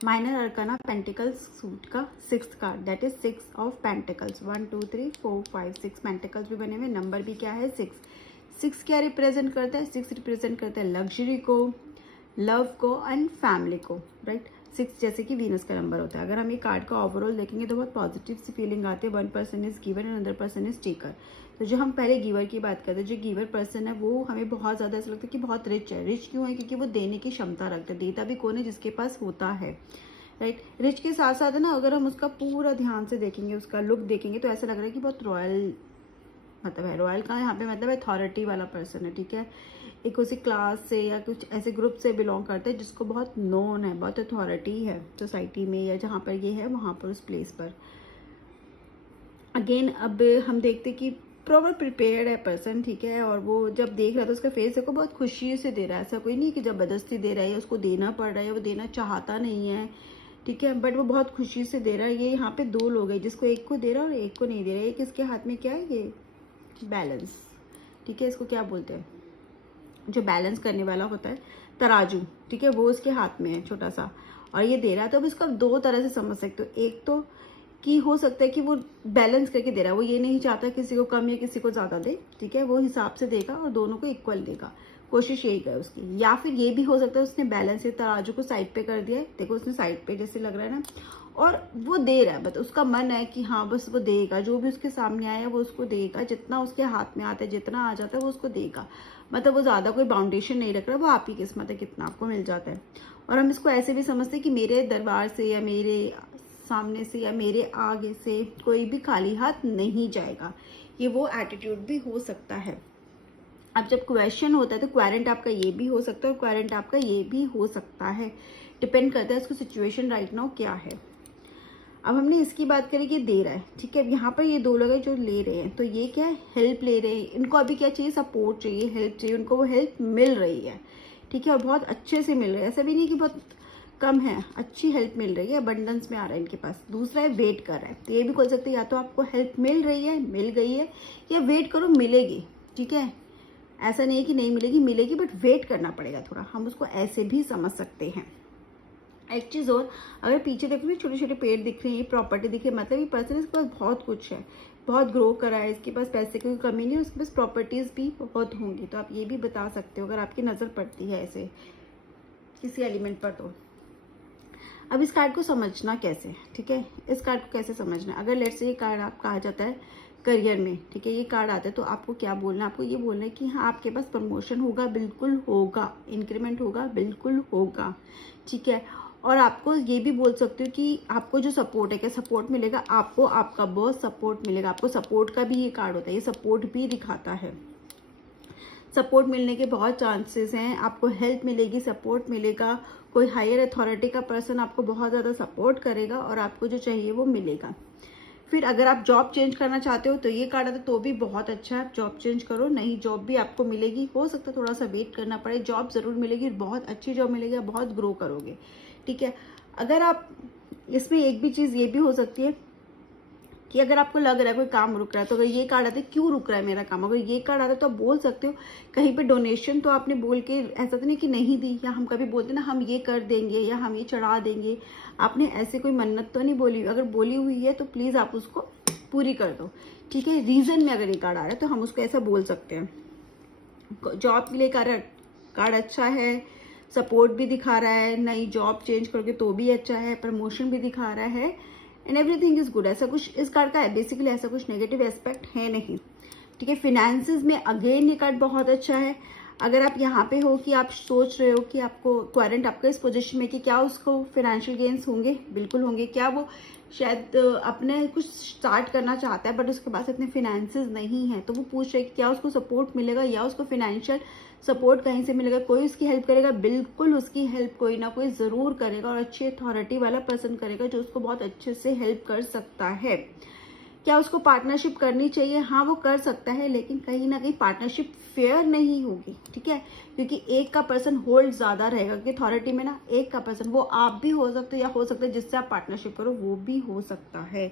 Minor arcana pentacles suit का 6th card, that is 6 of pentacles. 1 2 3 4 5 6 pentacles भी बने हुए, नंबर भी क्या है 6। 6 क्या रिप्रेजेंट करता है? 6 रिप्रेजेंट करता है लग्जरी को, लव को एंड फैमिली को, राइट। 6 जैसे कि वीनस का नंबर होता है। अगर हम ये कार्ड का ओवरऑल देखेंगे तो बहुत पॉजिटिव सी फीलिंग आती है। 1 person is giver and another person is taker. तो जो हम पहले गिवर की बात करते हैं, जो गिवर पर्सन है वो हमें बहुत ज़्यादा ऐसा लगता है कि बहुत रिच है। रिच क्यों है? क्योंकि वो देने की क्षमता रखते हैं। देता भी कौन है? जिसके पास होता है, राइट। रिच के साथ साथ है ना, अगर हम उसका पूरा ध्यान से देखेंगे, उसका लुक देखेंगे तो ऐसा लग रहा है कि बहुत रॉयल मतलब है। रॉयल का यहाँ पे मतलब अथॉरिटी वाला पर्सन है, ठीक है। एक उसी क्लास से या कुछ ऐसे ग्रुप से बिलोंग करते हैं जिसको बहुत नोन है, बहुत अथॉरिटी है सोसाइटी में या जहाँ पर ये है वहाँ पर, उस प्लेस पर। अगेन अब हम देखते कि प्रॉपर प्रिपेयर्ड है पर्सन, ठीक है। और वो जब देख रहा था उसका फेस देखो, बहुत खुशी से दे रहा है। ऐसा कोई नहीं कि जबरदस्ती दे रहा है या उसको देना पड़ रहा है या वो देना चाहता नहीं है, ठीक है। बट वो बहुत खुशी से दे रहा है। ये यहाँ पे 2 लोग हैं, जिसको एक को दे रहा है और एक को नहीं दे रहा है। एक इसके हाथ में क्या है? ये बैलेंस, ठीक है। इसको क्या बोलते हैं? जो बैलेंस करने वाला होता है, तराजू, ठीक है, वो उसके हाथ में है छोटा सा, और ये दे रहा है। तो अब इसको 2 तरह से समझ सकते हो। एक तो कि हो सकता है कि वो बैलेंस करके दे रहा है, वो ये नहीं चाहता किसी को कम या किसी को ज़्यादा दे, ठीक है। वो हिसाब से देगा और दोनों को इक्वल देगा, कोशिश यही है उसकी। या फिर ये भी हो सकता है उसने बैलेंस से तराजू को साइड पे कर दिया है, देखो उसने साइड पे जैसे लग रहा है ना, और वो दे रहा है। बट उसका मन है कि हाँ बस वो देगा, जो भी उसके सामने आया वो उसको देगा, जितना उसके हाथ में आता है, जितना आ जाता है वो उसको देगा। मतलब वो ज़्यादा कोई बाउंडेशन नहीं रख रहा, वो आप ही किस्मत है कितना आपको मिल जाता है। और हम इसको ऐसे भी समझते हैं कि मेरे दरबार से या मेरे सामने से या मेरे आगे से कोई भी खाली हाथ नहीं जाएगा, ये वो एटीट्यूड भी हो सकता है। अब जब क्वेश्चन होता है तो क्वारंट आपका ये भी हो सकता है और क्वारंट आपका ये भी हो सकता है, डिपेंड करता है उसको सिचुएशन राइट नाउ क्या है। अब हमने इसकी बात करी कि दे रहा है, ठीक है। अब यहाँ पर ये 2 लोग हैं जो ले रहे हैं, तो ये क्या है? हेल्प ले रहे हैं। इनको अभी क्या चाहिए? सपोर्ट चाहिए, हेल्प चाहिए। उनको वो हेल्प मिल रही है, ठीक है, और बहुत अच्छे से मिल रही है। ऐसा भी नहीं कि बहुत कम है, अच्छी हेल्प मिल रही है, अबंडेंस में आ रहा है इनके पास। दूसरा है वेट कर रहा है, तो ये भी बोल सकते हैं या तो आपको हेल्प मिल रही है, मिल गई है, या वेट करो मिलेगी, ठीक है। ऐसा नहीं है कि नहीं मिलेगी, मिलेगी, बट वेट करना पड़ेगा थोड़ा, हम उसको ऐसे भी समझ सकते हैं। एक चीज़ और, अगर पीछे देखो छोटे छोटे पेड़ दिख रहे हैं, प्रॉपर्टी दिख रही है, मतलब ये पर्सन इसके पास बहुत कुछ है, बहुत ग्रो करा है, इसके पास पैसे की कमी नहीं है, उसके पास प्रॉपर्टीज़ भी बहुत होंगी। तो आप ये भी बता सकते हो अगर आपकी नज़र पड़ती है ऐसे किसी एलिमेंट पर। तो अब इस कार्ड को समझना कैसे, ठीक है, इस कार्ड को कैसे समझना है। अगर लेट से ये कार्ड आप कहा जाता है करियर में, ठीक है, ये कार्ड आता है, तो आपको क्या बोलना है? आपको ये बोलना है कि हाँ आपके पास प्रमोशन होगा, बिल्कुल होगा, इंक्रीमेंट होगा, बिल्कुल होगा, ठीक है। और आपको ये भी बोल सकते हो कि आपको जो सपोर्ट है, क्या सपोर्ट मिलेगा आपको? आपका बहुत सपोर्ट मिलेगा आपको। सपोर्ट का भी ये कार्ड होता है, ये सपोर्ट भी दिखाता है। सपोर्ट मिलने के बहुत चांसेस हैं, आपको हेल्प मिलेगी, सपोर्ट मिलेगा, कोई हायर अथॉरिटी का पर्सन आपको बहुत ज़्यादा सपोर्ट करेगा और आपको जो चाहिए वो मिलेगा। फिर अगर आप जॉब चेंज करना चाहते हो तो ये कार्ड आता तो भी बहुत अच्छा है, आप जॉब चेंज करो, नई जॉब भी आपको मिलेगी। हो सकता है थोड़ा सा वेट करना पड़े, जॉब ज़रूर मिलेगी, बहुत अच्छी जॉब मिलेगी, बहुत ग्रो करोगे, ठीक है। अगर आप इसमें एक भी चीज़ ये भी हो सकती है कि अगर आपको लग रहा है कोई काम रुक रहा है, तो अगर ये कार्ड आते क्यों रुक रहा है मेरा काम, अगर ये कार्ड आता तो आप बोल सकते हो कहीं पे डोनेशन तो आपने बोल के ऐसा तो नहीं कि नहीं दी, या हम कभी बोलते ना हम ये कर देंगे या हम ये चढ़ा देंगे, आपने ऐसे कोई मन्नत तो नहीं बोली। अगर बोली हुई है तो प्लीज़ आप उसको पूरी कर दो, ठीक है। रीज़न में अगर ये कार्ड आ रहा है तो हम उसको ऐसा बोल सकते हैं। जॉब के लिए कार्ड अच्छा है, सपोर्ट भी दिखा रहा है, नई जॉब चेंज करोगे तो भी अच्छा है, प्रमोशन भी दिखा रहा है, एंड एवरीथिंग इज गुड। ऐसा कुछ इस कार्ड का है बेसिकली, ऐसा कुछ नेगेटिव एस्पेक्ट है नहीं, ठीक है। फिनेंसेस में अगेन ये कार्ड बहुत अच्छा है। अगर आप यहाँ पे हो कि आप सोच रहे हो कि आपको क्वारंट आपका इस पोजीशन में कि क्या उसको फाइनेंशियल गेन्स होंगे, बिल्कुल होंगे। क्या वो शायद अपने कुछ स्टार्ट करना चाहता है बट उसके पास इतने फिनेंसेस नहीं है, तो वो पूछ रहे कि क्या उसको सपोर्ट मिलेगा या उसको फाइनेंशियल सपोर्ट कहीं से मिलेगा, कोई उसकी हेल्प करेगा, बिल्कुल उसकी हेल्प कोई ना कोई ज़रूर करेगा और अच्छी अथॉरिटी वाला पर्सन करेगा जो उसको बहुत अच्छे से हेल्प कर सकता है। क्या उसको पार्टनरशिप करनी चाहिए? हाँ वो कर सकता है, लेकिन कहीं ना कहीं पार्टनरशिप फेयर नहीं होगी, ठीक है, क्योंकि एक का पर्सन होल्ड ज़्यादा रहेगा, कि अथॉरिटी में ना एक का पर्सन, वो आप भी हो सकते हो या हो सकता है जिससे आप पार्टनरशिप करो वो भी हो सकता है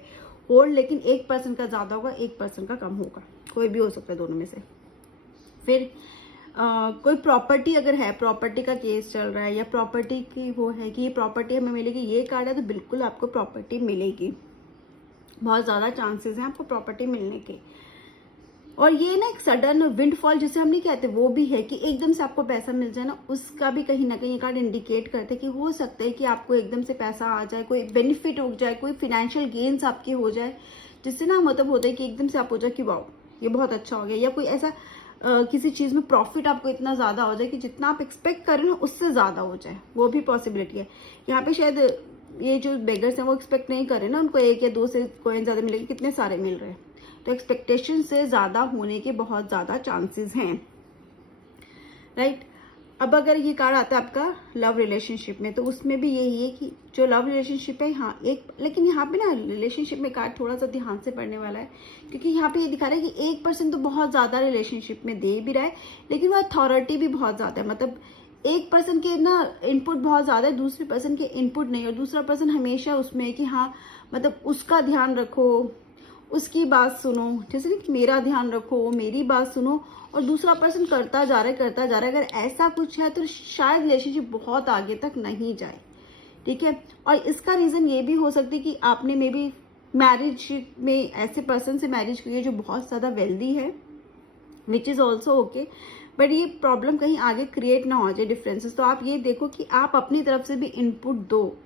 होल्ड, लेकिन एक पर्सन का ज़्यादा होगा, एक पर्सन का कम होगा, कोई भी हो सकता है दोनों में से। फिर कोई प्रॉपर्टी अगर है, प्रॉपर्टी का केस चल रहा है या प्रॉपर्टी की वो है कि ये प्रॉपर्टी हमें मिलेगी, ये कार्ड है तो बिल्कुल आपको प्रॉपर्टी मिलेगी, बहुत ज़्यादा चांसेस हैं आपको प्रॉपर्टी मिलने के। और ये ना एक सडन विंडफॉल जिसे हम नहीं कहते वो भी है कि एकदम से आपको पैसा मिल जाए ना, उसका भी कहीं ना कहीं ये कार्ड इंडिकेट करते हैं कि हो सकता है कि आपको एकदम से पैसा आ जाए, कोई बेनिफिट हो जाए, कोई फिनेंशियल गेन्स आपके हो जाए, जिससे ना मतलब होता है कि एकदम से आप हो जाए कि वाओ ये बहुत अच्छा हो गया, या कोई ऐसा किसी चीज़ में प्रॉफिट आपको इतना ज़्यादा हो जाए कि जितना आप एक्सपेक्ट करें ना उससे ज़्यादा हो जाए, वो भी पॉसिबिलिटी है। यहाँ पे शायद ये जो बेगर्स हैं वो एक्सपेक्ट नहीं कर रहे ना, उनको 1 या 2 से कॉइन ज़्यादा मिलेगी, कितने सारे मिल रहे हैं, तो एक्सपेक्टेशन से ज़्यादा होने के बहुत ज़्यादा चांसेस हैं, राइट। अब अगर ये कार्ड आता है आपका लव रिलेशनशिप में, तो उसमें भी यही है कि जो लव रिलेशनशिप है, हाँ एक, लेकिन यहाँ पे ना रिलेशनशिप में कार्ड थोड़ा सा ध्यान से पढ़ने वाला है, क्योंकि यहाँ पे ये दिखा रहा है कि एक पर्सन तो बहुत ज़्यादा रिलेशनशिप में दे भी रहा है, लेकिन वो अथॉरिटी भी बहुत ज़्यादा है, मतलब एक पर्सन के ना इनपुट बहुत ज़्यादा है, दूसरे पर्सन के इनपुट नहीं, और दूसरा पर्सन हमेशा उसमें है कि हाँ मतलब उसका ध्यान रखो, उसकी बात सुनो, जैसे कि मेरा ध्यान रखो, मेरी बात सुनो, और दूसरा पर्सन करता जा रहा है। अगर ऐसा कुछ है तो शायद रिलेशनशिप बहुत आगे तक नहीं जाए, ठीक है। और इसका रीज़न ये भी हो सकती है कि आपने मे बी मैरिज में ऐसे पर्सन से मैरिज की है जो बहुत ज़्यादा वेल्दी है, which is also okay, but ये प्रॉब्लम कहीं आगे क्रिएट ना हो जाए डिफरेंसेस। तो आप ये देखो कि आप अपनी तरफ से भी इनपुट दो,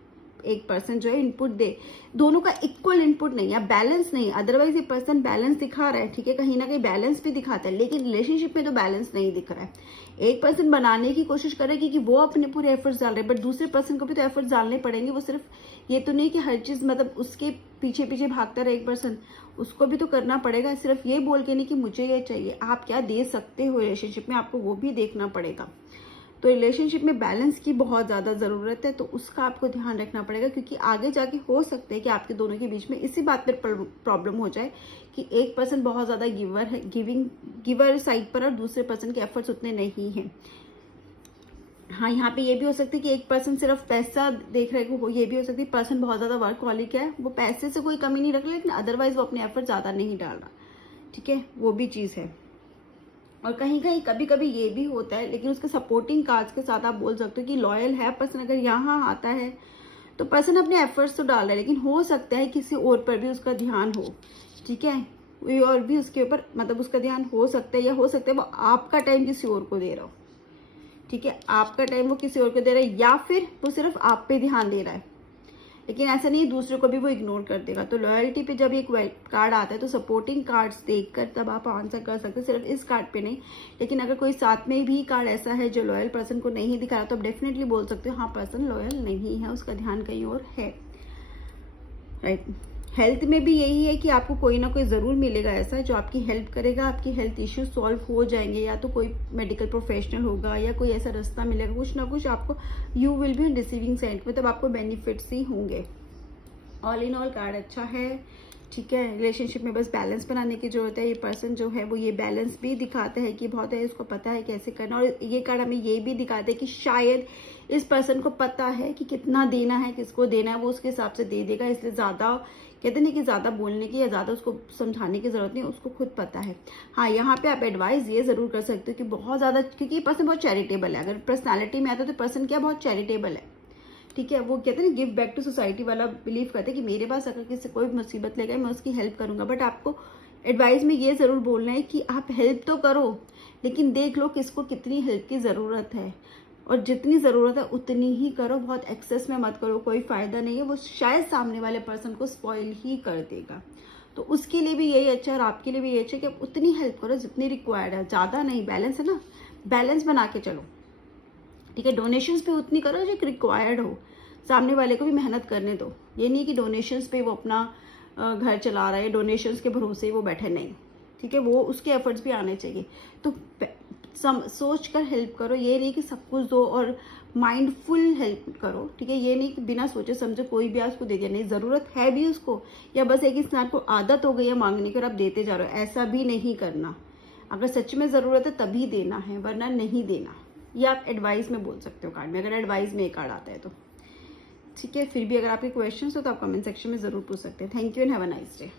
एक पर्सन जो है इनपुट दे, दोनों का इक्वल इनपुट नहीं है, बैलेंस नहीं, अदरवाइज ये पर्सन बैलेंस दिखा रहा है, ठीक है, कहीं ना कहीं बैलेंस भी दिखाता है, लेकिन रिलेशनशिप में तो बैलेंस नहीं दिख रहा है। एक पर्सन बनाने की कोशिश करेगी कि वो अपने पूरे एफर्ट्स डाल रहे हैं, बट दूसरे पर्सन को भी तो एफर्ट्स डालने पड़ेंगे, वो सिर्फ ये तो नहीं कि हर चीज़ मतलब उसके पीछे पीछे भागता रहे एक पर्सन, उसको भी तो करना पड़ेगा, सिर्फ ये बोल के नहीं कि मुझे ये चाहिए, आप क्या दे सकते हो रिलेशनशिप में, आपको वो भी देखना पड़ेगा। तो रिलेशनशिप में बैलेंस की बहुत ज़्यादा ज़रूरत है, तो उसका आपको ध्यान रखना पड़ेगा, क्योंकि आगे जाके हो सकता है कि आपके दोनों के बीच में इसी बात पर प्रॉब्लम हो जाए कि एक पर्सन बहुत ज़्यादा गिवर है, गिवर साइड पर, और दूसरे पर्सन के एफर्ट्स उतने नहीं हैं। हाँ, यहाँ पे ये भी हो सकता है कि एक पर्सन सिर्फ पैसा देख रहे हो, ये भी हो सकती है पर्सन बहुत ज़्यादा वर्कहॉलिक है, वो पैसे से कोई कमी नहीं रख रहा, लेकिन अदरवाइज वो अपने एफर्ट ज़्यादा नहीं डाल रहा, ठीक है, वो भी चीज़ है। और कहीं कहीं कभी कभी ये भी होता है, लेकिन उसके सपोर्टिंग कार्ड्स के साथ आप बोल सकते हो कि लॉयल है पर्सन, अगर यहाँ आता है तो पर्सन अपने एफर्ट्स तो डाल रहा है, लेकिन हो सकता है किसी और पर भी उसका ध्यान हो, ठीक है, और भी उसके ऊपर मतलब उसका ध्यान हो सकता है, या हो सकता है वो आपका टाइम किसी और को दे रहा हो, ठीक है, आपका टाइम वो किसी और को दे रहा है, या फिर वो सिर्फ आप पे ध्यान दे रहा है, लेकिन ऐसा नहीं दूसरे को भी वो इग्नोर कर देगा। तो लॉयल्टी पे जब एक कार्ड आता है तो सपोर्टिंग कार्ड्स देखकर तब आप आंसर कर सकते हैं, सिर्फ इस कार्ड पे नहीं। लेकिन अगर कोई साथ में भी कार्ड ऐसा है जो लॉयल पर्सन को नहीं दिखा रहा, तो आप डेफिनेटली बोल सकते हो हाँ पर्सन लॉयल नहीं है, उसका ध्यान कहीं और है, राइट। हेल्थ में भी यही है कि आपको कोई ना कोई ज़रूर मिलेगा ऐसा जो आपकी हेल्प करेगा, आपकी हेल्थ इश्यूज सॉल्व हो जाएंगे, या तो कोई मेडिकल प्रोफेशनल होगा या कोई ऐसा रास्ता मिलेगा, कुछ ना कुछ आपको, you will be receiving side, मतलब आपको बेनिफिट्स ही होंगे। ऑल इन ऑल कार्ड अच्छा है, ठीक है। रिलेशनशिप में बस बैलेंस बनाने की जरूरत है, ये पर्सन जो है वो ये बैलेंस भी दिखाता है कि बहुत है, इसको पता है कैसे करना, और ये कार्ड हमें ये भी दिखाता है कि शायद इस पर्सन को पता है कि कितना देना है, किसको देना है, वो उसके हिसाब से दे देगा, इसलिए ज़्यादा कहते नहीं कि ज़्यादा बोलने की या ज़्यादा उसको समझाने की ज़रूरत नहीं, उसको खुद पता है। हाँ, यहाँ पे आप एडवाइस ये ज़रूर कर सकते हो कि बहुत ज़्यादा, क्योंकि ये पर्सन बहुत चैरिटेबल है, अगर पर्सनैलिटी में आता है तो पर्सन क्या बहुत चैरिटेबल है, ठीक है, वो कहते हैं ना गिव बैक टू सोसाइटी वाला बिलीव करते हैं कि मेरे पास अगर किसी कोई मुसीबत लेगा मैं उसकी हेल्प करूंगा, बट आपको एडवाइस में ये ज़रूर बोलना है कि आप हेल्प तो करो, लेकिन देख लो किसको कितनी हेल्प की ज़रूरत है, और जितनी ज़रूरत है उतनी ही करो, बहुत एक्सेस में मत करो, कोई फ़ायदा नहीं है, वो शायद सामने वाले पर्सन को स्पॉइल ही कर देगा। तो उसके लिए भी यही अच्छा है और आपके लिए भी यही अच्छा है कि आप उतनी हेल्प करो जितनी रिक्वायर्ड है, ज़्यादा नहीं, बैलेंस है ना, बैलेंस बना के चलो, ठीक है। डोनेशंस पे उतनी करो जो रिक्वायर्ड हो, सामने वाले को भी मेहनत करने दो, ये नहीं कि डोनेशंस पे वो अपना घर चला रहा है, डोनेशंस के भरोसे वो बैठे, नहीं, ठीक है, वो उसके एफर्ट्स भी आने चाहिए। तो सोच कर हेल्प करो, ये नहीं कि सब कुछ दो और माइंडफुल हेल्प करो, ठीक है, ये नहीं कि बिना सोचे समझे कोई भी उसको दे दिया, नहीं, ज़रूरत है भी उसको, या बस एक इंसान को आदत हो गई है मांगने की और आप देते जा रहे हो, ऐसा भी नहीं करना। अगर सच में ज़रूरत है तभी देना है, वरना नहीं देना। ये आप एडवाइस में बोल सकते हो कार्ड में, अगर एडवाइस में एक कार्ड आता है तो, ठीक है। फिर भी अगर आपके क्वेश्चन हो तो आप कमेंट सेक्शन में ज़रूर पूछ सकते हैं। Thank you and have a nice day.